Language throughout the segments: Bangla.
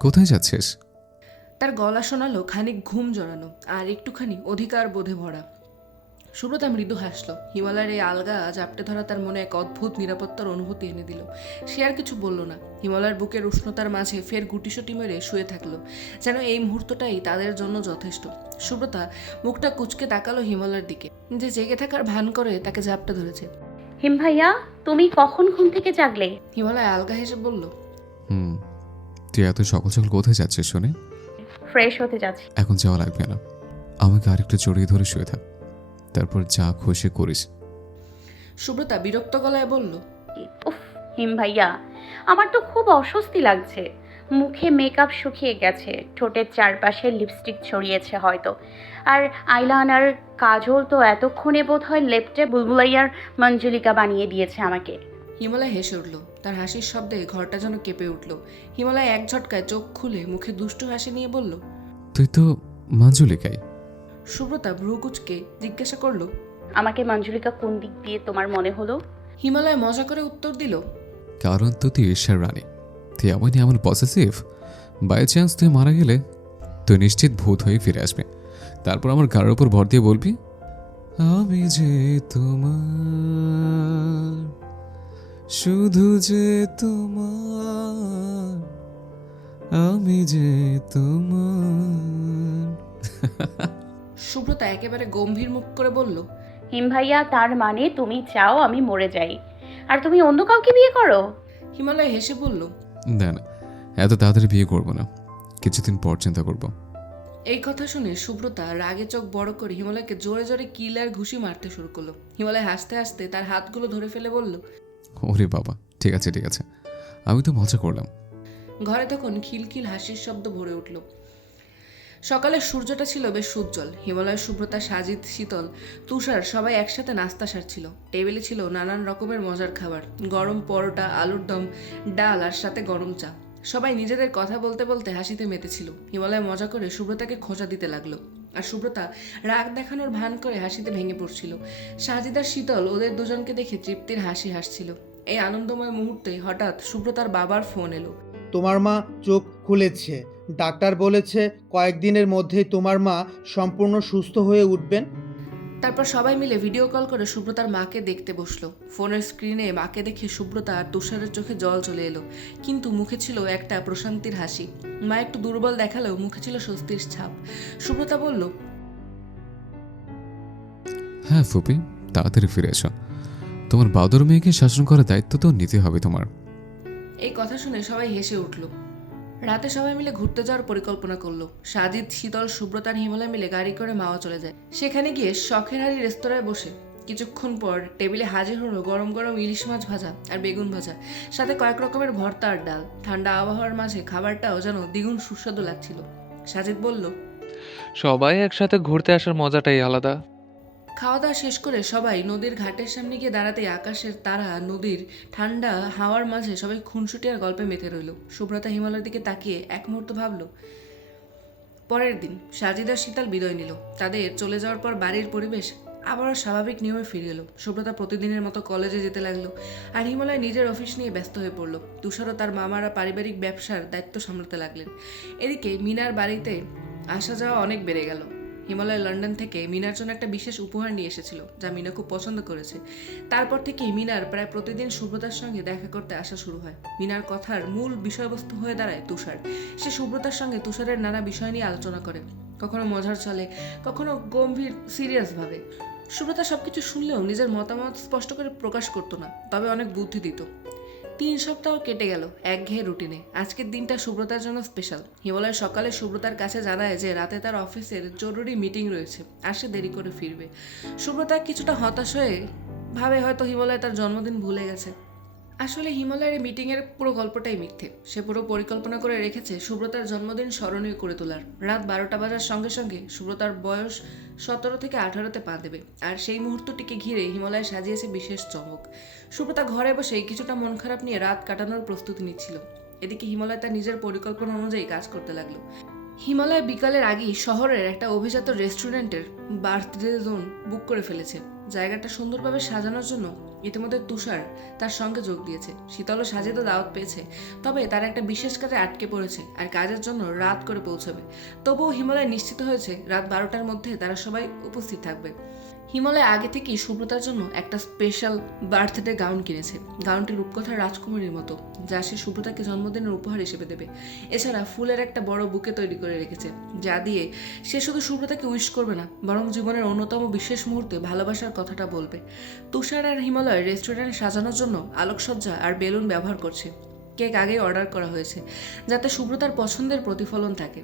কোথায় যাচ্ছিস? তার গলা শোনালো খানিক ঘুম জড়ানো আর একটুখানি অধিকার বোধে ভরা। সুব্রতা মৃদু হাসলো। হিমালয়ের এই আলগা জাপটে ধরা তার মনে এক অদ্ভুত নিরাপত্তার অনুভূতি এনে দিল। সে আর কিছু বলল না। হিমালয়ের বুকের উষ্ণতার মাঝে ফের গুটিসুটি মেরে শুয়ে থাকল। যেন এই মুহূর্তটাই তাদের জন্য যথেষ্ট। সুব্রতা মুখটা কুচকে তাকালো হিমালয়ের দিকে। যে জেগে থাকার ভান করে তাকে জাপটে ধরেছে। হিম ভাইয়া তুমি কখন ঘুম থেকে জাগলে? হিমালয় আলগা হেসে বলল হুম। তুই এত সকাল সকাল কোথায় যাচ্ছিস শুনে? ফ্রেশ হতে যাচ্ছি। এখন যাওয়া লাগবে না। আমাকে আরেকটু জড়িয়ে ধরে শুয়ে থাক। তারপর যা খুশি করিস। সুব্রতা বিরক্ত গলায় বলল উফ হিম ভাইয়া আমার তো খুব অস্বস্তি লাগছে। মুখে মেকআপ শুকিয়ে গেছে ঠোঁটের চারপাশে লিপস্টিক ছড়িয়েছে হয়তো। আর আইলাইনার কাজল তো এতক্ষণে বোধ হয় লেপটে বুলবুলাইয়ার মঞ্জুলিকা বানিয়ে দিয়েছে আমাকে। হিমালয় হেসে উঠল তার হাসির শব্দে ঘরটা যেন কেঁপে উঠল। হিমালয় এক ঝটকায় চোখ খুলে মুখে দুষ্টু হাসি নিয়ে বলল তুই তো মঞ্জুলিকাই। সুব্রতা ভ্রুকুচকে জিজ্ঞাসা করল আমাকে মাঞ্জুলিকা কোন দিক দিয়ে তোমার মনে হলো? হিমালয় মজা করে উত্তর দিল কারণ তো তুই ঈশ্বর রানী। তুই এমনই এমন পসেসিভ বাই চান্স তুই মারা গেলে তুই নিশ্চিত ভূত হয়ে ফিরে আসবে। তারপর আমার গাড়ির উপর ভর দিয়ে বলবি আমি যে তোমার শুধু যে তোমার আমি যে তোমার। সুব্রতা একেবারে গম্ভীর মুখ করে বলল হিম ভাইয়া তার মানে তুমি চাও আমি মরে যাই। আর তুমি অন্য কাউকে বিয়ে করো? হিমালয় হেসে বলল না না এত তাড়াতাড়ি বিয়ে করব না। কিছুদিন পর চিন্তা করব। এই কথা শুনে সুব্রতা রাগে চোখ বড় করে হিমালয়কে জোরে জোরে কিলার ঘুষি মারতে শুরু করল। হিমালয় হাসতে হাসতে তার হাতগুলো ধরে ফেলে বলল ওরে বাবা, ঠিক আছে ঠিক আছে। আমি তো মজা করলাম। ঘরে তখন খিলখিল হাসির শব্দ ভরে উঠল। সকালের সূর্যটা ছিল বেশ উজ্জ্বল। হিমালয় সুব্রতা সাজিদ শীতল, তুষার সবাই একসাথে নাস্তা সারছিল। টেবিলে ছিল নানান রকমের মজার খাবার। গরম পরোটা, আলুর দম, ডাল আর সাথে গরম চা। সবাই নিজেদের কথা বলতে বলতে হাসিতে মেতেছিল। হিমালয় মজা করে সুব্রতাকে খোঁজা দিতে লাগল। আর সুব্রতা রাগ দেখানোর ভান করে হাসিতে ভেঙে পড়ছিল। সাজিদার শীতল ওদের দুজনকে দেখে তৃপ্তির হাসি হাসছিল। এই আনন্দময় মুহূর্তে হঠাৎ সুব্রতার বাবার ফোন এলো। তোমার মা চোখ খুলেছে। ডাক্তার বলেছে কয়েকদিনের মধ্যেই তোমার মা সম্পূর্ণ সুস্থ হয়ে উঠবেন। তারপর সবাই মিলে ভিডিও কল করে সুব্রতার মাকে দেখতে বসল। ফোনের স্ক্রিনে মাকে দেখে সুব্রতা আর তুষারের চোখে জল চলে এলো। কিন্তু মুখে ছিল একটা প্রশান্তির হাসি। মা একটু দুর্বল দেখালেও মুখে ছিল স্বস্তির ছাপ। সুব্রতা বলল হ্যাঁ ফুপি তাড়াতাড়ি ফিরে এসো। তোমার বাদর মেয়েকে শাসন করার দায়িত্ব তো নিতে হবে তোমার। এই কথা শুনে সবাই হেসে উঠল। রাতে সবাই মিলে ঘুরতে যাওয়ার পরিকল্পনা করল। সাজিদ, শীতল সুব্রতার হিমালয় মিলে গাড়ি করে মাওয়া চলে যায়। সেখানে গিয়ে শখের হাড়ি রেস্তোরাঁয় বসে। কিছুক্ষণ পর টেবিলে হাজির হলো গরম গরম ইলিশ মাছ ভাজা আর বেগুন ভাজা। সাথে কয়েক রকমের ভর্তা আর ডাল। ঠান্ডা আবহাওয়ার মাঝে খাবারটাও যেন দ্বিগুণ সুস্বাদু লাগছিল। সাজিদ বলল, সবাই একসাথে ঘুরতে আসার মজাটাই আলাদা। খাওয়া দাওয়া শেষ করে সবাই নদীর ঘাটের সামনে গিয়ে দাঁড়াতে আকাশের তারা, নদীর ঠান্ডা হাওয়ার মাঝে সবাই খুনসুটি আর গল্পে মেতে রইল। সুব্রতা হিমালয়ের দিকে তাকিয়ে এক মুহূর্ত ভাবল, পরের দিন সাজিদা শীতাল বিদায় নিল। তাদের চলে যাওয়ার পর বাড়ির পরিবেশ আবারও স্বাভাবিক নিয়মে ফিরে এলো। সুব্রতা প্রতিদিনের মতো কলেজে যেতে লাগল আর হিমালয় নিজের অফিস নিয়ে ব্যস্ত হয়ে পড়ল। তুষারও তার মামারা পারিবারিক ব্যবসার দায়িত্ব সামলাতে লাগলেন। এদিকে মিনার বাড়িতে আসা যাওয়া অনেক বেড়ে গেল। হিমালয় লন্ডন থেকে মিনার জন্য একটা বিশেষ উপহার নিয়ে এসেছিল, যা মিনা খুব পছন্দ করেছে। তারপর থেকে মিনার প্রায় প্রতিদিন সুব্রতার সঙ্গে দেখা করতে আসা শুরু হয়। মিনার কথার মূল বিষয়বস্তু হয়ে দাঁড়ায় তুষার। সে সুব্রতার সঙ্গে তুষারের নানা বিষয় নিয়ে আলোচনা করে। কখনো মজার চলে কখনো গম্ভীর সিরিয়াসভাবে সুব্রতা সবকিছু শুনলেও নিজের মতামত স্পষ্ট করে প্রকাশ করতো না, তবে অনেক বুদ্ধি দিত। তিন সপ্তাহ কেটে গেল, একঘেয়ে রুটিনে। আজকের দিনটা সুব্রতার জন্য স্পেশাল হিমালয় সকালে সুব্রতার কাছে জানায় যে, রাতে তার অফিসের জরুরি মিটিং রয়েছে, আর সে দেরি করে ফিরবে। সুব্রতা কিছুটা হতাশ হয়ে ভাবে হয়তো হিমালয় তার জন্মদিন ভুলে গেছে। আসলে হিমালয়ের মিটিংয়ের পুরো গল্পটাই মিথ্যে। সে পুরো পরিকল্পনা করে রেখেছে সুব্রতার জন্মদিন স্মরণীয় করে তোলার। রাত বারোটা বাজার সঙ্গে সঙ্গে সুব্রতার বয়স সতেরো থেকে আঠারোতে পা দেবে, আর সেই মুহূর্তটিকে ঘিরে হিমালয় সাজিয়েছে বিশেষ চমক। সুব্রতা ঘরে বসে কিছুটা মন খারাপ নিয়ে রাত কাটানোর প্রস্তুতি নিচ্ছিল। এদিকে হিমালয় তার নিজের পরিকল্পনা অনুযায়ী কাজ করতে লাগল। হিমালয় বিকালের আগেই শহরের একটা অভিজাত রেস্টুরেন্টের বার্থডে জোন বুক করে ফেলেছে। জায়গাটা সুন্দরভাবে সাজানোর জন্য ইতিমধ্যে তুষার তার সঙ্গে যোগ দিয়েছে। শীতলও সাজে তো দাওয়াত পেয়েছে, তবে তার একটা বিশেষ কাজে আটকে পড়েছে আর কাজের জন্য রাত করে পৌঁছবে। তবুও হিমালয় নিশ্চিত হয়েছে, রাত বারোটার মধ্যে তারা সবাই উপস্থিত থাকবে। হিমালয় আগে থেকেই সুব্রতার জন্য একটা স্পেশাল বার্থডে গাউন কিনেছে। গাউনটি রূপকথার রাজকুমারীর মতো, যা সে সুব্রতাকে জন্মদিনের উপহার হিসেবে দেবে। এছাড়া ফুলের একটা বড় বুকে তৈরি করে রেখেছে, যা দিয়ে সে শুধু সুব্রতাকে উইশ করবে না, বরং জীবনের অন্যতম বিশেষ মুহূর্তে ভালোবাসার কথাটা বলবে। তুষার আর হিমালয় রেস্টুরেন্ট সাজানোর জন্য আলোকসজ্জা আর বেলুন ব্যবহার করছে। কেক আগেই অর্ডার করা হয়েছে, যাতে সুব্রতার পছন্দের প্রতিফলন থাকে।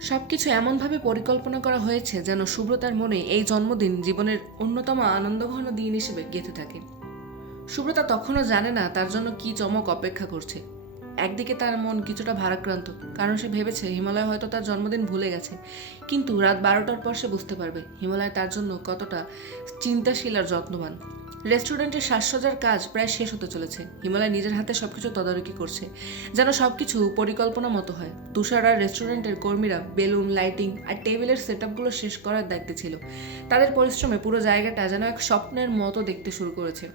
সবকিছু এমনভাবে পরিকল্পনা করা হয়েছে যেন সুব্রতার মনে এই জন্মদিন জীবনের অন্যতম আনন্দঘন দিন হিসেবে গেঁথে থাকে। সুব্রতা তখনও জানে না তার জন্য কি চমক অপেক্ষা করছে। একদিকে তার মন কিছুটা ভারাক্রান্ত, কারণ সে ভেবেছে হিমালয় হয়তো তার জন্মদিন ভুলে গেছে। কিন্তু রাত বারোটার পর সে বুঝতে পারবে হিমালয় তার জন্য কতটা চিন্তাশীল আর যত্নবান। রেস্টুরেন্টের সাজসজ্জার কাজ প্রায় শেষ হতে চলেছে। হিমালয় নিজের হাতে সবকিছু তদারকি করছে, যেন সবকিছু পরিকল্পনা মতো হয়। তুষার আর রেস্টুরেন্টের কর্মীরা বেলুন, লাইটিং আর টেবিলের সেট শেষ করার দায়িত্বে ছিল। তাদের পরিশ্রমে পুরো জায়গাটা যেন এক স্বপ্নের মতো দেখতে শুরু করেছে।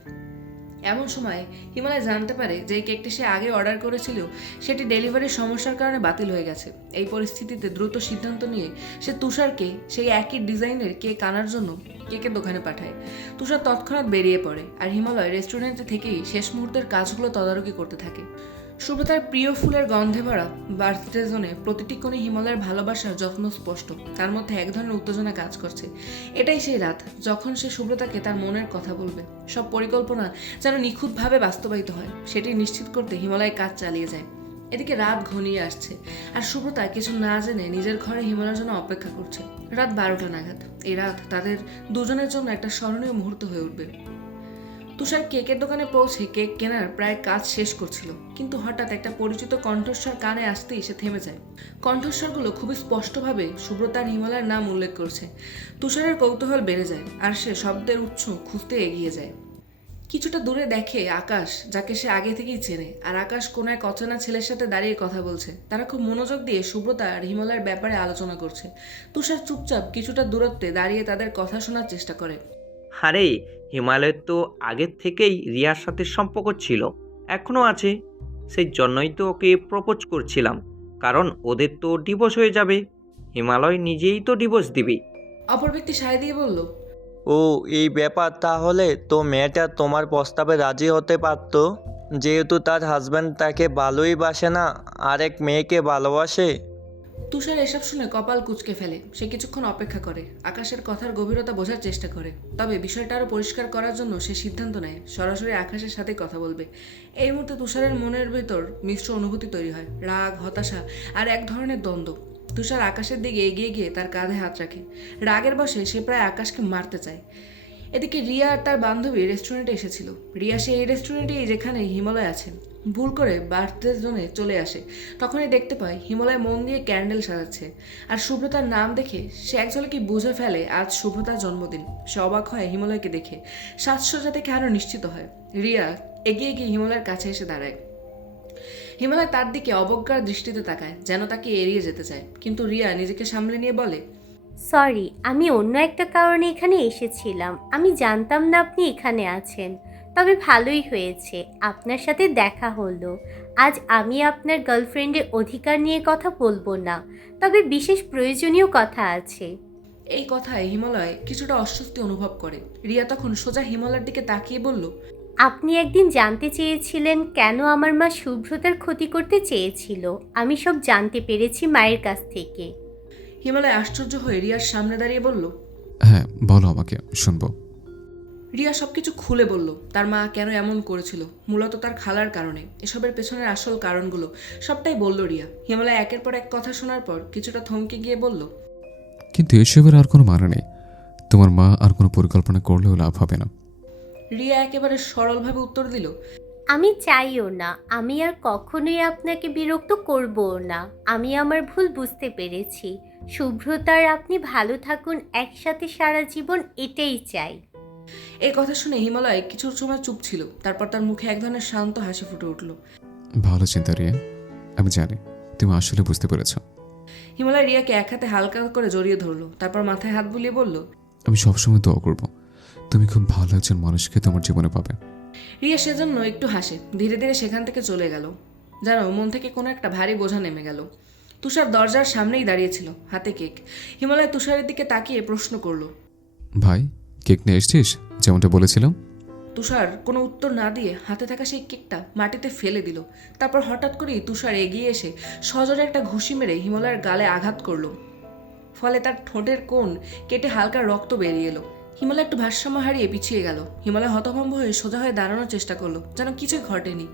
এমন সময় হিমালয় জানতে পারে যে কেকটি সে আগে অর্ডার করেছিল, সেটি ডেলিভারির সমস্যার কারণে বাতিল হয়ে গেছে। এই পরিস্থিতিতে দ্রুত সিদ্ধান্ত নিয়ে সে তুষারকে সেই একই ডিজাইনের কেক আনার জন্য কেকের দোকানে পাঠায়। তুষার তৎক্ষণাৎ বেরিয়ে পড়ে আর হিমালয় রেস্টুরেন্টে থেকেই শেষ মুহূর্তের কাজগুলো তদারকি করতে থাকে। সুব্রতার প্রিয় ফুলের গন্ধে ভরা বার্থডে জোনে প্রতিটি কোণে হিমালয়ের ভালোবাসার যত্ন স্পষ্ট। তার মধ্যে এক ধরনের উত্তেজনা কাজ করছে। এটাই সেই রাত যখন সে সুব্রতাকে তার মনের কথা বলবে। সব পরিকল্পনা যেন নিখুঁতভাবে বাস্তবায়িত হয়, সেটি নিশ্চিত করতে হিমালয় কাজ চালিয়ে যায়। এদিকে রাত ঘনিয়ে আসছে আর সুব্রতা কিছু না জেনে নিজের ঘরে হিমালয়ের জন্য অপেক্ষা করছে। রাত বারোটা নাগাদ। এই রাত তাদের দুজনের জন্য একটা স্মরণীয় মুহূর্ত হয়ে উঠবে। তুষার কেকের দোকানে পৌঁছে কেক কেনার প্রায় কাজ শেষ করছিল। কিন্তু হঠাৎ একটা পরিচিত কণ্ঠস্বর কানে আসতেই সে থেমে যায়। কণ্ঠস্বরগুলো খুবই স্পষ্টভাবে সুব্রতার হিমালয়ের নাম উল্লেখ করছে। তুষারের কৌতূহল বেড়ে যায় আর সে শব্দের উৎস খুঁজতে এগিয়ে যায়। কিছুটা দূরে দেখে আকাশ, যাকে সে আগে থেকেই চেনে, আর আকাশ কোনো এক অচেনা ছেলের সাথে দাঁড়িয়ে কথা বলছে। তারা খুব মনোযোগ দিয়ে সুব্রতা আর হিমালয়ের ব্যাপারে আলোচনা করছে। তুষার চুপচাপ কিছুটা দূরত্বে দাঁড়িয়ে তাদের কথা শোনার চেষ্টা করে। আরে হিমালয়ের তো আগের থেকেই রিয়ার সাথে সম্পর্ক ছিল এখনও আছে। সেই জন্যই তো ওকে প্রপোজ করছিলাম কারণ ওদের তো ডিভোর্স হয়ে যাবে। হিমালয় নিজেই তো ডিভোর্স দিবে। অপর ব্যক্তি সায় দিয়ে বলল ও এই ব্যাপার তাহলে তো মেয়েটা তোমার প্রস্তাবে রাজি হতে পারতো। যেহেতু তার হাজব্যান্ড তাকে ভালোই বাসে না আরেক মেয়েকে ভালোবাসে। তুষার এসব শুনে কপাল কুচকে ফেলে। সে কিছুক্ষণ অপেক্ষা করে। আকাশের কথার গভীরতা বোঝার চেষ্টা করে। তবে বিষয়টা আরও পরিষ্কার করার জন্য সে সিদ্ধান্ত নেয়। সরাসরি আকাশের সাথে কথা বলবে। এই মুহূর্তে তুষারের মনের ভেতর মিশ্র অনুভূতি তৈরি হয়। রাগ, হতাশা আর এক ধরনের দ্বন্দ্ব। তুষার আকাশের দিকে এগিয়ে গিয়ে তার কাঁধে হাত রাখে। রাগের বসে সে প্রায় আকাশকে মারতে চায়। এদিকে রিয়া আর তার বান্ধবী রেস্টুরেন্টে এসেছিল। রিয়া সে এই রেস্টুরেন্টেই যেখানে হিমালয় আছে। ভুল করে বার্থডে জোনে চলে আসে। তখনই দেখতে পায় হিমালয় মন দিয়ে ক্যান্ডেল সাজাচ্ছে। আর শুভ্রতার নাম দেখে সে একজনে কি বুঝে ফেলে আজ শুভ্রতার জন্মদিন। সে অবাক হয় হিমালয়কে দেখে। সাজসজ্জা দেখে আরও নিশ্চিত হয়। রিয়া এগিয়ে গিয়ে হিমালয়ের কাছে এসে দাঁড়ায়। হিমালয় তার দিকে অবজ্ঞার দৃষ্টিতে তাকায়, যেন তাকে এড়িয়ে যেতে চায়। কিন্তু রিয়া নিজেকে সামলে নিয়ে বলে সরি আমি অন্য একটা কারণে এখানে এসেছিলাম। আমি জানতাম না আপনি এখানে আছেন। তবে ভালোই হয়েছে। আপনার সাথে দেখা হলো। আজ আমি আপনার গার্লফ্রেন্ডের অধিকার নিয়ে কথা বলব না তবে বিশেষ প্রয়োজনীয় কথা আছে। এই কথায় হিমালয় কিছুটা অস্বস্তি অনুভব করে। রিয়া তখন সোজা হিমালয়ের দিকে তাকিয়ে বলল আপনি একদিন জানতে চেয়েছিলেন কেন আমার মা শুভ্রতার ক্ষতি করতে চেয়েছিল? আমি সব জানতে পেরেছি মায়ের কাছ থেকে। হিমালয় আশ্চর্য হয়ে রিয়ার সামনে দাঁড়িয়ে বলল হ্যাঁ বলো আমাকে শুনব। রিয়া সব কিছু খুলে বলল তার মা কেন এমন করেছিল? মূলত তার খালার কারণে। এসবের পেছনের আসল কারণগুলো সবটাই বলল রিয়া। হিমালয় একের পর এক কথা শোনার পর কিছুটা থমকে গিয়ে বলল কিন্তু এসবের আর কোনো মানে নেই। তোমার মা আর কোনো পরিকল্পনা করলেও লাভ হবে না। রিয়া একেবারে সরলভাবে উত্তর দিল আমি চাইও না। আমি আর কখনোই আপনাকে বিরক্ত করবও না। আমি আমার ভুল বুঝতে পেরেছি। শুভ্রতার আপনি ভালো থাকুন। একসাথে সারা জীবন এটাই চাই। এই কথা শুনে হিমালয় কিছু সময় চুপ ছিল। তারপর তার মুখে এক ধরনের শান্ত হাসি ফুটে উঠল। ভালো চিন্তা রিয়া। আমি জানি তুমি আসলে বুঝতে পেরেছ। হিমালয় রিয়াকে এক হাতে হালকা করে জড়িয়ে ধরলো তারপর মাথায় হাত বুলিয়ে বলল আমি সবসময় দোয়া করব। তুমি খুব ভালো একজন মানুষকে তোমার জীবনে পাবে। রিয়া সেজন্য একটু হাসে ধীরে ধীরে সেখান থেকে চলে গেল। যেন মন থেকে কোনো একটা ভারী বোঝা নেমে গেল। তুষার দরজার সামনেই দাঁড়িয়েছিল হাতে কেক। হিমালয় তুষারের দিকে তাকিয়ে প্রশ্ন করল ভাই কেক নিয়ে এসছিস? যেমনটা বলেছিলাম। তুষার কোনো উত্তর না দিয়ে হাতে থাকা সেই কেকটা মাটিতে ফেলে দিল। তারপর হঠাৎ করেই তুষার এগিয়ে এসে সজোরে একটা ঘুষি মেরে হিমালয়ের গালে আঘাত করল। ফলে তার ঠোঁটের কোণ কেটে হালকা রক্ত বেরিয়ে এলো। হিমালয় একটু ভারসাম্য হারিয়ে পিছিয়ে গেল। হিমালয় হতভম্ব হয়ে সোজা হয়ে দাঁড়ানোর চেষ্টা করল যেন কিছুই ঘটেনি।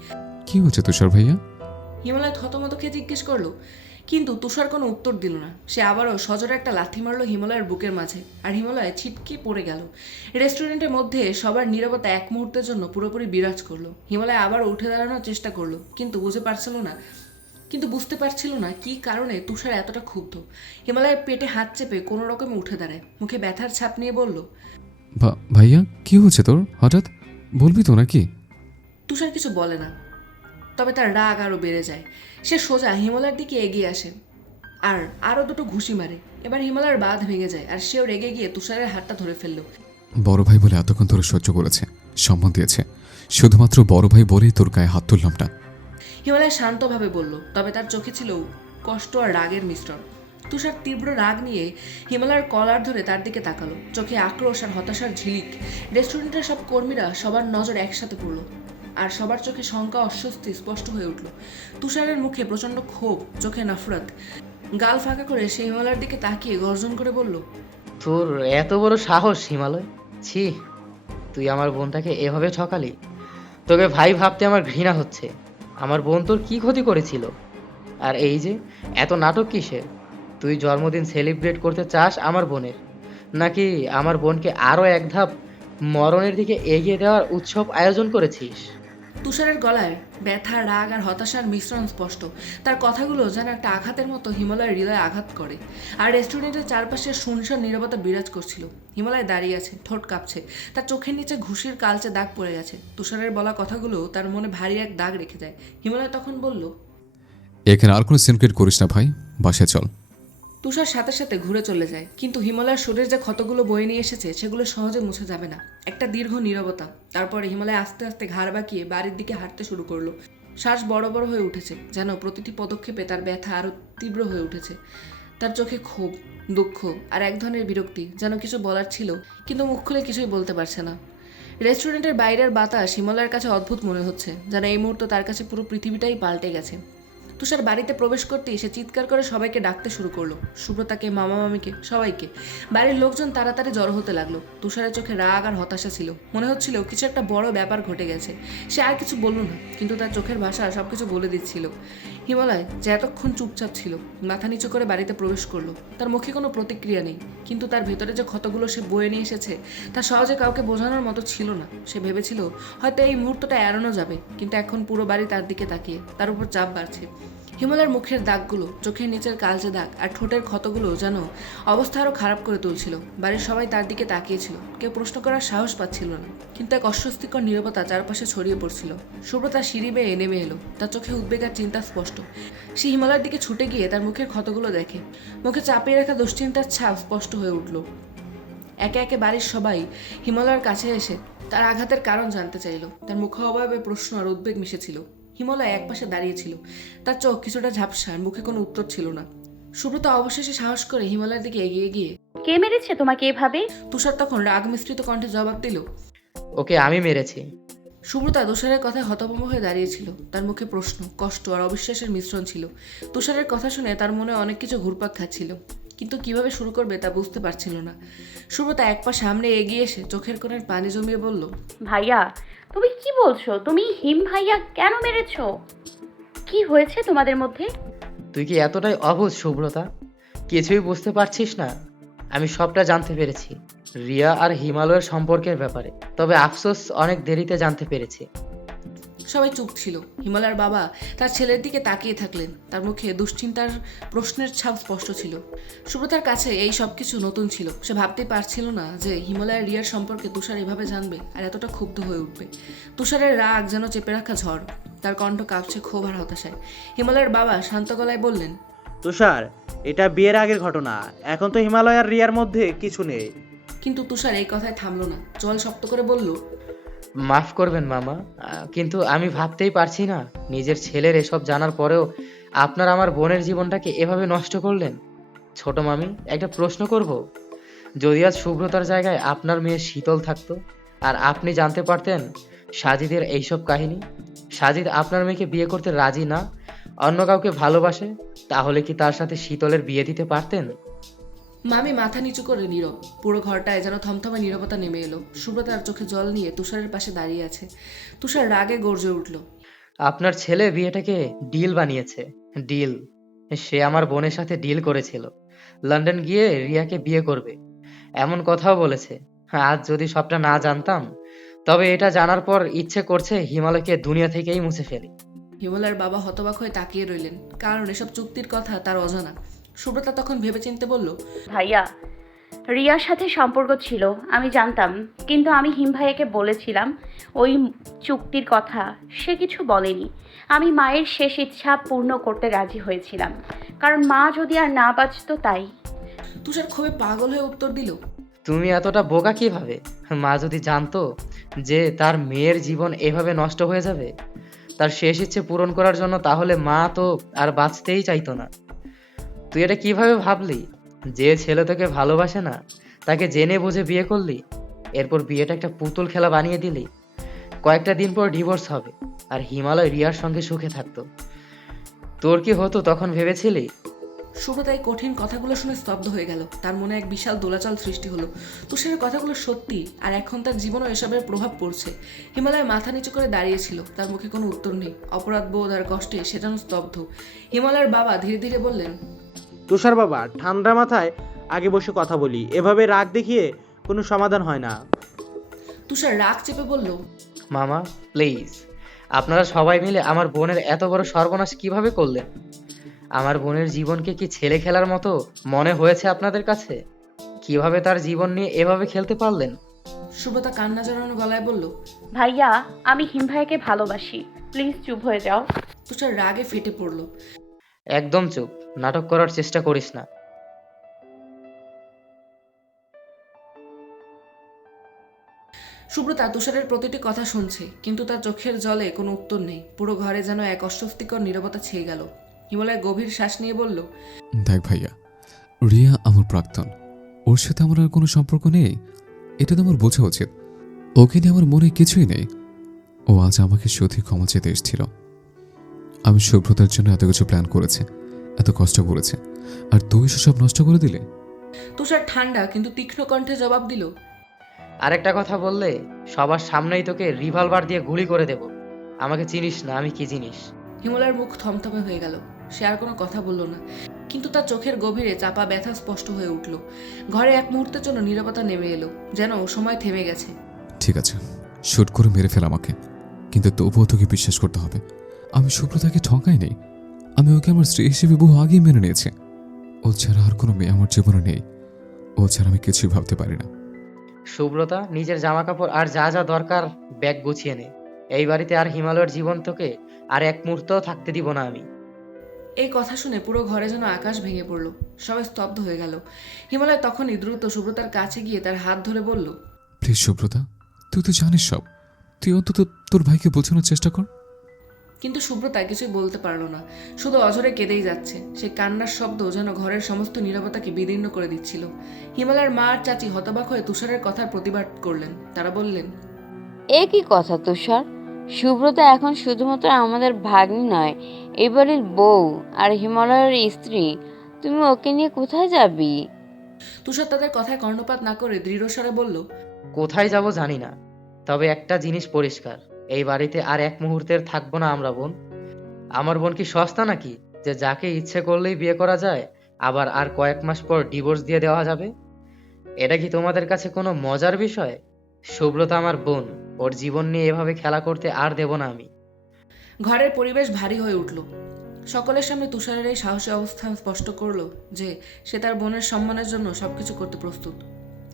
কি হচ্ছে তুষার ভাইয়া? হিমালয় থতমত খেয়ে জিজ্ঞেস করল কিন্তু তুষার কোনো উত্তর দিল না। সে আবারও সজোরে একটা লাথি মারলো হিমালয়ের বুকের মাঝে আর হিমালয় ছিটকে পড়ে গেল। রেস্টুরেন্টের মধ্যে সবার নীরবতা এক মুহূর্তের জন্য পুরোপুরি বিরাজ করল। হিমালয় আবার উঠে দাঁড়ানোর চেষ্টা করল কিন্তু বুঝে পারছিল না কিন্তু বুঝতে পারছিল না কী কারণে তুষার এতটা ক্ষুব্ধ। হিমালয়ের পেটে হাত চেপে কোনো রকমে উঠে দাঁড়ায় মুখে ব্যথার ছাপ নিয়ে বলল ভাইয়া কি হচ্ছে তোর? হঠাৎ? বলবি তো নাকি? তুষার কিছু বলে না। তবে তার রাগ আরও বেড়ে যায়। সে সোজা হিমালয়ের দিকে এগিয়ে আসে আর আরও দুটো ঘুষি মারে। এবার হিমালয়ের বাঁধ ভেঙে যায় আর সেও রেগে গিয়ে তুষারের হাতটা ধরে ফেলল। বড় ভাই বলে এতক্ষণ ধরে সহ্য করেছে সম্মান দিয়েছে। শুধুমাত্র বড় ভাই বলেই তোর গায়ে হাত তুললাম না। হিমালয় শান্তভাবে বলল তবে তার চোখে ছিল কষ্ট আর রাগের মিশ্রণ। তুষার তীব্র রাগ নিয়ে হিমালয়ের কলার ধরে তার দিকে তাকালো। চোখে আক্রোশ আর হতাশার ঝিলিক। রেস্টুরেন্টের সব কর্মীরা সবার নজর একসাথে পড়ল। আর সবার চোখে শঙ্কা, অস্বস্তি স্পষ্ট হয়ে উঠল। তুষারের মুখে প্রচণ্ড ক্ষোভ, চোখে নফরত। গাল ফাঁকা করে সে হিমালয়ের দিকে তাকিয়ে গর্জন করে বলল, তোর এত বড় সাহস, হিমালয়? ছি, তুই আমার বোনটাকে এভাবে ঠকালি? তোকে ভাই ভাবতে আমার ঘৃণা হচ্ছে। আমার বোন তোর কি ক্ষতি করেছিল? আর এই যে, এত নাটক কিসের? তুই জন্মদিন সেলিব্রেট করতে চাস আমার বোনের? নাকি আমার বোনকে আরও এক ধাপ মরণের দিকে এগিয়ে দেওয়ার উৎসব আয়োজন করেছিস? তুষারের গলায় ব্যথা, রাগ আর হতাশার মিশ্রণ স্পষ্ট। তার কথাগুলো যেন একটা আঘাতের মতো হিমালয়ের হৃদয়ে আঘাত করে। আর রেস্টুরেন্টের চারপাশে শুনশান নীরবতা বিরাজ করছিল। হিমালয় দাঁড়িয়ে আছে, ঠোঁট কাঁপছে। তার চোখের নিচে ঘুষির কালচে দাগ পড়ে গেছে। তুষারের বলা কথাগুলো তার মনে ভারী এক দাগ রেখে যায়। হিমালয় তখন বলল, এখানে আর কোনো সিনক্রেট করিস না ভাই, বাসায় চল। তুষার সাথে সাথে ঘুরে চলে যায়। কিন্তু হিমালয়ের শরীর যে ক্ষতগুলো বয়ে নিয়ে এসেছে, সেগুলো সহজে মুছে যাবে না। একটা দীর্ঘ নীরবতা। তারপরে হিমালয় আস্তে আস্তে ঘাড় বাঁকিয়ে বাড়ির দিকে হাঁটতে শুরু করল। শ্বাস বড় বড় হয়ে উঠেছে, যেন প্রতিটি পদক্ষেপে তার ব্যথা আরও তীব্র হয়ে উঠেছে। তার চোখে ক্ষোভ, দুঃখ আর এক ধরনের বিরক্তি, যেন কিছু বলার ছিল, কিন্তু মুখ খুলে কিছুই বলতে পারছে না। রেস্টুরেন্টের বাইরের বাতাস হিমালয়ের কাছে অদ্ভুত মনে হচ্ছে, যেন এই মুহূর্তে তার কাছে পুরো পৃথিবীটাই পাল্টে গেছে। তুষার বাড়িতে প্রবেশ করতেই সে চিৎকার করে সবাইকে ডাকতে শুরু করল। সুব্রতাকে, মামা মামিকে, সবাইকে। বাড়ির লোকজন তাড়াতাড়ি জড়ো হতে লাগল। তুষারের চোখে রাগ আর হতাশা ছিল। মনে হচ্ছিল কিছু একটা বড় ব্যাপার ঘটে গেছে। সে আর কিছু বলল না, কিন্তু তার চোখের ভাষা সব কিছু বলে দিচ্ছিল। হিমালয় যে এতক্ষণ চুপচাপ ছিল, মাথা নিচু করে বাড়িতে প্রবেশ করল। তার মুখে কোনো প্রতিক্রিয়া নেই, কিন্তু তার ভেতরে যে ক্ষতগুলো সে বয়ে নিয়ে এসেছে, তা সহজে কাউকে বোঝানোর মতো ছিল না। সে ভেবেছিল, হয়তো এই মুহূর্তটা এড়ানো যাবে, কিন্তু এখন পুরো বাড়ি তার দিকে তাকিয়ে, তার উপর চাপ বাড়ছে। হিমালয়ের মুখের দাগগুলো, চোখের নিচের কালচে দাগ আর ঠোঁটের ক্ষতগুলো যেন অবস্থা আরও খারাপ করে তুলছিল। বাড়ির সবাই তার দিকে তাকিয়েছিল। কেউ প্রশ্ন করার সাহস পাচ্ছিল না। কিন্তু এক অস্বস্তিকর নীরবতা চারপাশে ছড়িয়ে পড়ছিল। সুব্রতা সিঁড়ি বেয়ে নেমে এলো। তার চোখে উদ্বেগ আর চিন্তা স্পষ্ট। সে হিমালয়ের দিকে ছুটে গিয়ে তার মুখের ক্ষতগুলো দেখে। মুখে চাপিয়ে রাখা দুশ্চিন্তার ছাপ স্পষ্ট হয়ে উঠল। একে একে বাড়ির সবাই হিমালয়ের কাছে এসে তার আঘাতের কারণ জানতে চাইল। তার মুখাভাবে প্রশ্ন আর উদ্বেগ মিশেছিল। হিমালয় একপাশে দাঁড়িয়েছিল তার চোখ কিছুটা ঝাপসা মুখে কোনো উত্তর ছিল না। সুব্রত অবশেষে সাহস করে হিমালয়ের দিকে এগিয়ে গিয়ে কে মেরেছে তোমাকে এভাবে? তুষার তখন রাগ মিশ্রিত কণ্ঠে জবাব দিল ওকে আমি মেরেছি। সুব্রতা তুষারের কথায় হতভম্ব হয়ে দাঁড়িয়েছিল তার মুখে প্রশ্ন কষ্ট আর অবিশ্বাসের মিশ্রণ ছিল। তুষারের কথা শুনে তার মনে অনেক কিছু ঘুরপাক খাচ্ছিল। কিন্তু কীভাবে শুরু করবে তা বুঝতে পারছিল না। সুব্রতা এক পা সামনে এগিয়ে এসে চোখের কোণের পানি জমিয়ে বলল ভাইয়া তুমি কি বলছো? তুমি হিম ভাইয়া কেন মেরেছো? কি হয়েছে তোমাদের মধ্যে? তুই কি এতটাই অবুঝ শুভ্রতা কিছুই বুঝতে পারছিস না। আমি সবটা জানতে পেরেছি। রিয়া আর হিমালয়ের সম্পর্কের ব্যাপারে। তবে আফসোস অনেক দেরিতে জানতে পেরেছি। সবাই চুপ ছিল। হিমালয়ের বাবা তার ছেলের দিকে তাকিয়ে থাকলেন। তার মুখে দুশ্চিন্তার প্রশ্নের ছাপ স্পষ্ট ছিল। সুব্রতার কাছে এই সব কিছু নতুন ছিল। সে ভাবতে পারছিল না যে হিমালয়ের রিয়ার সম্পর্কে তুষার এভাবে জানবে আর এতটা ক্ষুব্ধ হয়ে উঠবে। তুষারের রাগ যেন চেপে রাখা ঝড়। তার কণ্ঠ কাঁপছে ক্ষোভ আর হতাশায়। হিমালয়ের বাবা শান্ত গলায় বললেন তুষার এটা বিয়ের আগের ঘটনা। এখন তো হিমালয় আর রিয়ার মধ্যে কিছু নেই। কিন্তু তুষার এই কথায় থামলো না। জল শক্ত করে বলল মাফ করবেন মামা কিন্তু আমি ভাবতেই পারছি না। নিজের ছেলের এসব জানার পরেও আপনার আমার বোনের জীবনটাকে এভাবে নষ্ট করলেন। ছোট মামি, একটা প্রশ্ন করব। যদি আজ শুভ্রতার জায়গায় আপনার মেয়ে শীতল থাকতো আর আপনি জানতে পারতেন সাজিদের এইসব কাহিনী, সাজিদ আপনার মেয়েকে বিয়ে করতে রাজি না, অন্য কাউকে ভালোবাসে, তাহলে কি তার সাথে শীতলের বিয়ে দিতে পারতেন? মামি মাথা নিচু করে নীরব। পুরো ঘরটায় যেন থমথমে নীরবতা নেমে এলো। সুব্রতার চোখে জল নিয়ে তুষারের পাশে দাঁড়িয়ে আছে। তুষার রাগে গর্জে উঠল। আপনার ছেলে বিয়েটাকে ডিল বানিয়েছে। ডিল। সে আমার বোনের সাথে ডিল করেছিল। লন্ডন গিয়ে রিয়াকে বিয়ে করবে। এমন কথাও বলেছে। আজ যদি সবটা না জানতাম তবে এটা জানার পর ইচ্ছে করছে হিমালয়কে দুনিয়া থেকেই মুছে ফেলি। হিমালয়ের বাবা হতবাক হয়ে তাকিয়ে রইলেন। কারণ এসব চুক্তির কথা তার অজানা। সুব্রতা তখন ভেবেচিন্তে বলল ভাইয়া রিয়ার সাথে সম্পর্ক ছিল আমি জানতাম কিন্তু আমি হিম ভাইয়াকে বলেছিলাম ওই চুক্তির কথা সে কিছু বলেনি। আমি মায়ের শেষ ইচ্ছা পূর্ণ করতে রাজি হয়েছিলাম কারণ মা যদি আর না বাঁচতো তাই। তুষার খুবই পাগল হয়ে উত্তর দিল তুমি এতটা বোকা কীভাবে? মা যদি জানতো যে তার মেয়ের জীবন এভাবে নষ্ট হয়ে যাবে তার শেষ ইচ্ছে পূরণ করার জন্য তাহলে মা তো আর বাঁচতেই চাইতো না। তুই এটা কীভাবে ভাবলি? যে ছেলে তোকে ভালোবাসে না, তাকে জেনে বুঝে বিয়ে করলি, এরপর বিয়েটা একটা পুতুল খেলা বানিয়ে দিলি, কয়েকটা দিন পর ডিভোর্স হবে, আর হিমালয় রিয়ার সঙ্গে সুখে থাকতো। তোর কি হতো তখন ভেবেছিলি? সুব্রতা এই কঠিন কথাগুলো শুনে স্তব্ধ হয়ে গেল। তার মনে এক বিশাল দোলাচল সৃষ্টি হলো। তুষারের কথাগুলো সত্যি, আর এখন তার জীবনও এসবের প্রভাব পড়ছে। হিমালয় মাথা নিচু করে দাঁড়িয়েছিল তার মুখে কোনো উত্তর নেই। অপরাধ বোধ আর কষ্টে সে যেন স্তব্ধ। হিমালয়ের বাবা ধীরে ধীরে বললেন তুষার বাবা ঠান্ডা মাথায় আগে বসে কথা বলি। এভাবে রাগ দেখিয়ে কোনো সমাধান হয় না। তুষার রাগ চেপে বলল মামা প্লিজ আপনারা সবাই মিলে আমার বোনের এত বড় সর্বনাশ কীভাবে করলেন? আমার বোনের জীবনকে কি ছেলে খেলার মতো মনে হয়েছে আপনাদের কাছে? কীভাবে তার জীবন নিয়ে এভাবে খেলতে পারলেন? সুব্রতা কান্না জড়ানো গলায় বলল ভাইয়া আমি হিম ভাইয়াকে ভালোবাসি। প্লিজ চুপ হয়ে যাও। তুষার রাগে ফেটে পড়ল। একদম চুপ। নাটক করার চেষ্টা করিস না। সুব্রতা তুষারের প্রতিটি কথা শুনছে কিন্তু তার চোখের জলে কোনো উত্তর নেই। পুরো ঘরে যেন এক অস্বস্তিকর নীরবতা ছেয়ে গেল। হিমালয় গভীর শ্বাস নিয়ে বলল দেখ ভাইয়া রিয়া আমার প্রাক্তন। ওর সাথে আমার আর কোনো সম্পর্ক নেই? এটা তো আমার বোঝা উচিত। ওকে নিয়ে আমার মনে কিছুই নেই। ও আজ আমাকে সত্যি ক্ষমা চেতে এসেছিল। আমি শুভ্রতার জন্য এত কিছু প্ল্যান করেছে এত কষ্ট করেছে। আর তুই সেসব নষ্ট করে দিলে? তুষার ঠান্ডা কিন্তু তীক্ষ্ণ কণ্ঠে জবাব দিল। আরেকটা কথা বললে সবার সামনেই তোকে রিভলভার দিয়ে গুলি করে দেব। আমাকে চিনিস না আমি কি জিনিস? হিমালয়ের মুখ থমথমে হয়ে গেল। সে আর কোনো কথা বলল না। কিন্তু তার চোখের গভীরে চাপা ব্যথা স্পষ্ট হয়ে উঠল। ঘরে এক মুহূর্তের জন্য নীরবতা নেমে এলো। যেন ও সময় থেমে গেছে। ঠিক আছে শুট করে মেরে ফেল আমাকে। কিন্তু তবুও তোকে বিশ্বাস করতে হবে। আমি সুব্রতাকে ঠকাই নেই আমি ওকে আমার স্ত্রী হিসেবে বহু আগেই মেনে নিয়েছি। ও ছাড়া আর কোনো মেয়ে আমার জীবনে নেই। ও ছাড়া আমি কিছুই ভাবতে পারি না। সুব্রতা নিজের জামা কাপড় আর যা যা দরকার ব্যাগ গুছিয়ে নে। এই বাড়িতে আর হিমালয়ের জীবন তোকে আর এক মুহূর্তও থাকতে দিব না আমি। এই কথা শুনে পুরো ঘরে যেন আকাশ ভেঙে পড়ল। সবাই স্তব্ধ হয়ে গেল। হিমালয় তখনই দ্রুত সুব্রতার কাছে গিয়ে তার হাত ধরে বলল প্লিজ সুব্রতা তুই তো জানিস সব। তুই অন্তত তোর ভাইকে বোঝানোর চেষ্টা কর। কিন্তু সুব্রতা কিছুই বলতে পারল না। শুধু অঝরে কেঁদেই যাচ্ছে। সে কান্নার শব্দ যেন ঘরের সমস্ত নীরবতাকে বিদীর্ণ করে দিচ্ছিল। হিমালয়ের মা আর চাচি হতবাক হয়ে তুষারের কথার প্রতিবাদ করলেন। তারা বললেন এ কি কথা তুষার? সুব্রতা এখন শুধুমাত্র আমাদের ভাগ্নি নয় এবারের বউ আর হিমালয়ের স্ত্রী। তুমি ওকে নিয়ে কোথায় যাবি? তুষার তাদের কথায় কর্ণপাত না করে দৃঢ়স্বরে বলল কোথায় যাব জানি না তবে একটা জিনিস পরিষ্কার। এই বাড়িতে আর এক মুহূর্তের থাকব না আমরা বোন। আমার বোন কি সস্তা নাকি? যে যাকে ইচ্ছে করলেই বিয়ে করা যায় আবার আর কয়েক মাস পর ডিভোর্স দিয়ে দেওয়া যাবে? এটা কি তোমাদের কাছে কোনো মজার বিষয়? সুব্রতা আমার বোন ওর জীবন নিয়ে এভাবে খেলা করতে আর দেব না আমি। ঘরের পরিবেশ ভারী হয়ে উঠল। সকলের সামনে তুষারের এই সাহসী অবস্থান স্পষ্ট করল যে সে তার বোনের সম্মানের জন্য সবকিছু করতে প্রস্তুত।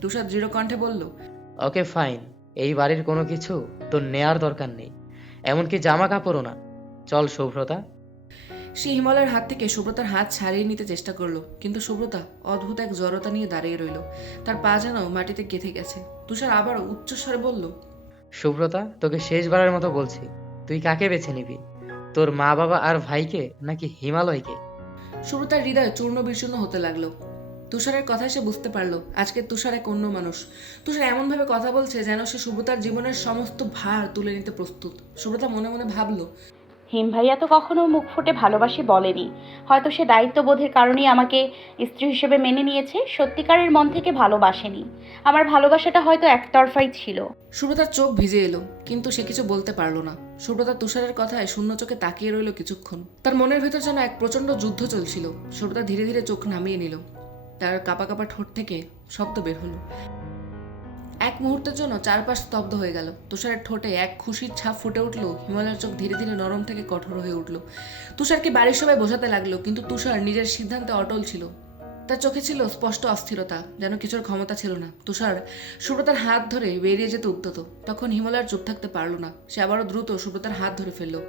তুষার দৃঢ় কণ্ঠে বলল ওকে ফাইন। এই বাড়ির কোনো কিছু তোর নেয়ার দরকার নেই। এমনকি জামা কাপড়ও না। চল শুভ্রতা সে হিমালয়ের হাত থেকে সুব্রতার হাত ছাড়িয়ে নিতে চেষ্টা করল কিন্তু সুব্রতা অদ্ভুত এক জড়তা নিয়ে দাঁড়িয়ে রইল। তার পা যেন মাটিতে গেঁথে গেছে। তুষার আবারও উচ্চস্বরে বলল সুব্রতা তোকে শেষবারের মতো বলছি তুই কাকে বেছে নিবি? তোর মা বাবা আর ভাইকে নাকি হিমালয়কে? সুব্রতার হৃদয় চূর্ণ বিচূর্ণ হতে লাগল। তুষারের কথায় সে বুঝতে পারল। আজকে তুষার এক অন্য মানুষ। তুষার এমনভাবে কথা বলছে যেন সে সুব্রতার জীবনের সমস্ত ভার তুলে নিতে প্রস্তুত। সুব্রতা মনে মনে ভাবলো হিম ভাইয়া তো কখনো মুখ ফুটে ভালোবাসি বলেনি। হয়তো সে দায়িত্ববোধের কারণেই আমাকে স্ত্রী হিসেবে মেনে নিয়েছে সত্যিকারের মন থেকে ভালোবাসেনি। আমার ভালোবাসাটা হয়তো একতরফাই ছিল। সুব্রতার চোখ ভিজে এলো কিন্তু সে কিছু বলতে পারল না। সুব্রতা তুষারের কথায় শূন্য চোখে তাকিয়ে রইল কিছুক্ষণ। তার মনের ভেতর যেন এক প্রচণ্ড যুদ্ধ চলছিল। সুব্রতা ধীরে ধীরে চোখ নামিয়ে নিল। তার কাপা কাপা ঠোঁট থেকে শব্দ বের হলো। এক মুহূর্তের জন্য চারপাশ স্তব্ধ হয়ে গেল। তুষারের ঠোঁটে এক খুশির ছাপ ফুটে উঠল। হিমালয়ের চোখ ধীরে ধীরে নরম থেকে কঠোর হয়ে উঠল। তুষারকে বাড়ির সবাই বোঝাতে লাগল, কিন্তু তুষার নিজের সিদ্ধান্তে অটল ছিল। তার চোখে ছিল স্পষ্ট অস্থিরতা, যেন কিছুর ক্ষমতা ছিল না। তুষার সুব্রতার হাত ধরে বেরিয়ে যেতে উদ্যত। তখন হিমালয়ের চুপ থাকতে পারল না। সে আবারও দ্রুত সুব্রতার হাত ধরে ফেলল।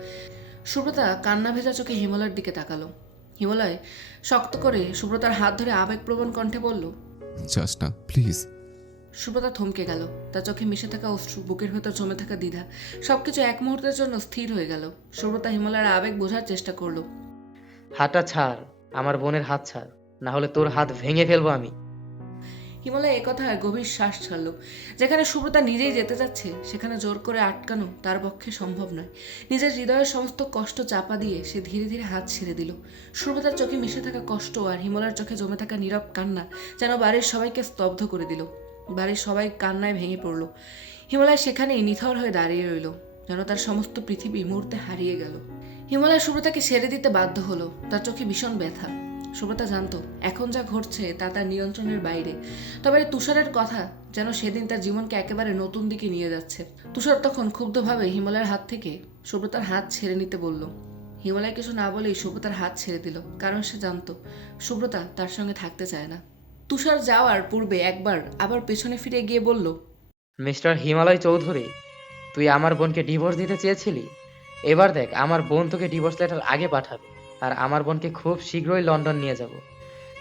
সুব্রতা কান্না ভেজা চোখে হিমালয়ের দিকে তাকালো। হিমালয় শক্ত করে সুব্রতার হাত ধরে আবেগপ্রবণ কণ্ঠে বলল যাস না প্লিজ। সুব্রতা থমকে গেল। তার চোখে মিশে থাকা অশ্রু বুকের ভেতর জমে থাকা দ্বিধা সবকিছু এক মুহূর্তের জন্য স্থির হয়ে গেল। সুব্রতা হিমালয়ের আবেগ বোঝার চেষ্টা করল হাতটা ছাড় আমার বোনের হাত ছাড় না হলে তোর হাত ভেঙে ফেলব আমি। হিমালয় একথায় গভীর শ্বাস ছাড়ল। যেখানে সুব্রতা নিজেই যেতে যাচ্ছে, সেখানে জোর করে আটকানো তার পক্ষে সম্ভব নয়। নিজের হৃদয়ের সমস্ত কষ্ট চাপা দিয়ে সে ধীরে ধীরে হাত ছেড়ে দিল। সুব্রতার চোখে মিশে থাকা কষ্ট আর হিমালয়ের চোখে জমে থাকা নীরব কান্না যেন বাড়ির সবাইকে স্তব্ধ করে দিল। বাড়ির সবাই কান্নায় ভেঙে পড়ল। হিমালয় সেখানেই নিথর হয়ে দাঁড়িয়ে রইল, যেন তার সমস্ত পৃথিবী মুহূর্তে হারিয়ে গেল। হিমালয় সুব্রতাকে ছেড়ে দিতে বাধ্য হলো। তার চোখে ভীষণ ব্যথা। সুব্রতা জানতো, এখন যা ঘটছে তা তার নিয়ন্ত্রণের বাইরে। তবে তুষারের কথা যেন সেদিন তার জীবনকে একেবারে নতুন দিকে নিয়ে যাচ্ছে। তুষার তখন ক্ষুব্ধভাবে হিমালয়ের হাত থেকে সুব্রতার হাত ছেড়ে নিতে বলল। হিমালয় কিছু না বলেই সুব্রতার হাত ছেড়ে দিল, কারণ সে জানতো সুব্রতা তার সঙ্গে থাকতে চায় না। তুষার যাওয়ার পূর্বে একবার আবার পেছনে ফিরে গিয়ে বলল, মিস্টার হিমালয় চৌধুরী, তুই আমার বোনকে ডিভোর্স দিতে চেয়েছিলি? এবার দেখ, আমার বোন তোকে ডিভোর্স লেটার আগে পাঠাবে। আর আমার বোনকে খুব শীঘ্রই লন্ডন নিয়ে যাব।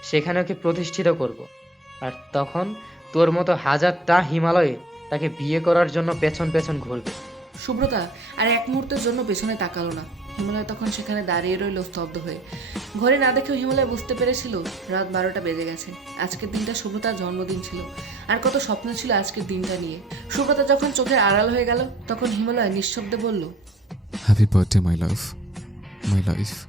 সেখানে ওকে প্রতিষ্ঠিত করব। আর তখন তোর মতো হাজারটা হিমালয়ে তাকে বিয়ে করার জন্য পেছন পেছন ঘুরবে। সুব্রতা আর এক মুহূর্তের জন্য পেছনে তাকালো না। হিমালয় তখন সেখানে দাঁড়িয়ে রইল স্তব্ধ হয়ে। ঘরে না দেখেও হিমালয় বুঝতে পেরেছিল রাত বারোটা বেজে গেছে। আজকের দিনটা সুব্রতার জন্মদিন ছিল। আর কত স্বপ্ন ছিল আজকের দিনটা নিয়ে। সুব্রতা যখন চোখের আড়াল হয়ে গেল তখন হিমালয় নিঃশব্দে বলল happy birthday my love my life